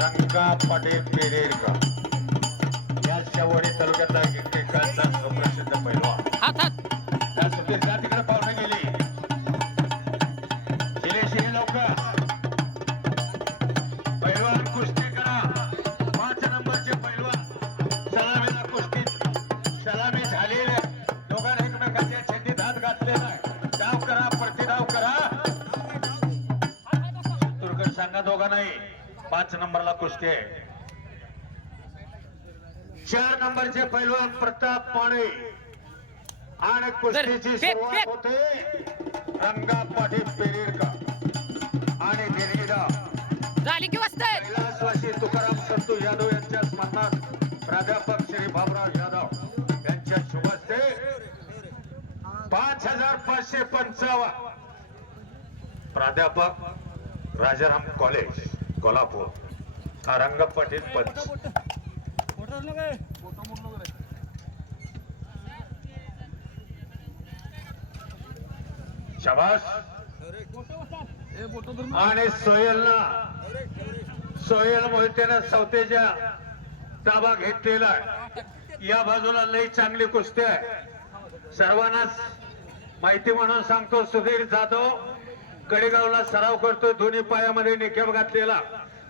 रंगा पाटील पेरेरकर या शेवडी तालुक्यातला एकेकाचा सुप्रसिद्ध पैलवान. त्या तिकडे सांगा दोघांनाही. पाच नंबरला कुस्ती आहे. चार नंबरचे पैलवान प्रताप पाणे. आणि कुस्तीची सुरुवात. होते. रंगा पाटील पेरेरकर आणि झाली की कैलासवासी तुकाराम संतू यादव यांच्या स्मरणात प्राध्यापक श्री भाऊराव यादव यांच्या शुभ हस्ते पाच हजार पाचशे पंचावन्न. प्राध्यापक राजाराम कॉलेज कोल्हापूर. हा रंग पाटील पंच शाबास. आणि सोहेलला. सोहेल मोहितेनं सवतेच्या ताबा घेतलेला या बाजूला लई चांगली कुस्ती आहे. सर्वांनाच माहिती म्हणून सांगतो सुधीर जाधव. कडेगावला सराव करतो दोन्ही पायामध्ये निकेप घातलेला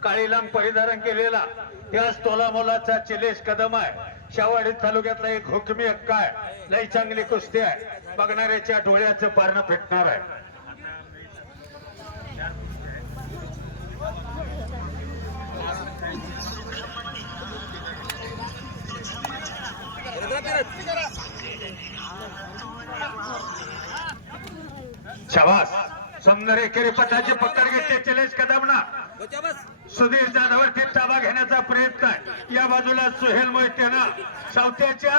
काळी लांब परिधारण केलेला. त्याच तोलामोलाचा चिलेश कदम आहे. शावाडी तालुक्यातला एक हुकमी हक्क आहे. लई चांगली कुस्ती आहे. बघणाऱ्याच्या डोळ्याचं पारणं फिटणार आहे. शाबास. सुंदर एकेरी पथाची पकड घेतली चिलेश कदम ना सुधीर जाधववरती ताबा घेण्याचा प्रयत्न आहे. या बाजूला सुहेल मोहितेनं सावत्याच्या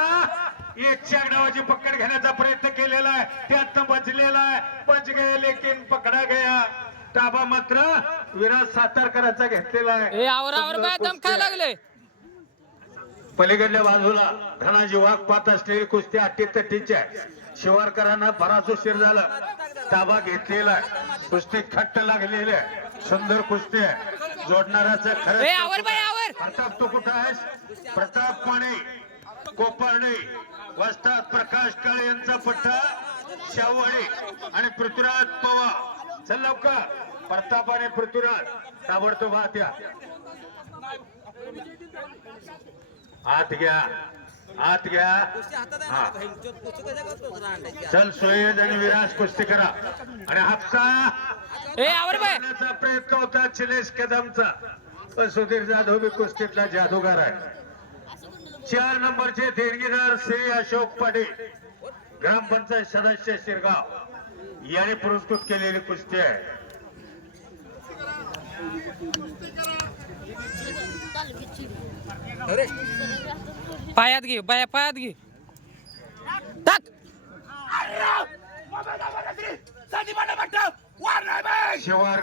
एकच्या नावाची पकड घेण्याचा प्रयत्न केलेला आहे. त्यातनं बचलेला आहे. बच गए लेकिन पकडा गया. ताबा मात्र विराज सातारकरांचा घेतलेला आहे. लागले. पलीकडल्या बाजूला धनाजी वाघ पाहत असलेली कुस्ती अट्टी तट्टीची आहे शिवारकरांना बराच उशीर झाला. ताबा घेतलेला आहे. कुस्ती खट्ट लागलेली आहे. सुंदर कुस्ती आहे. जोडणाऱ्याचं खरं प्रताप तू कुठं आहेस? प्रताप माने कोपारडे. वस्ताद प्रकाश काळे यांचा पट्टा. शाहवाडे आणि पृथ्वीराज पवार. चल लवकर. प्रताप आणि पृथ्वीराज. ताबडतोब आत या. आत घ्या. आत घ्या. हा. चल सोयज आणि विराज कुस्ती करा. आणि हापसा प्रयत्न होता चिलेश कदमचा. पण सुधीर जाधव बी कुस्तीतला जादूगार आहे. चार नंबरचे देणगीदार श्री अशोक पाटील. ग्रामपंचायत सदस्य शिरगाव. यांनी पुरस्कृत केलेली कुस्ती आहे. पायात घे बाया पायात घे. टाक. शिवार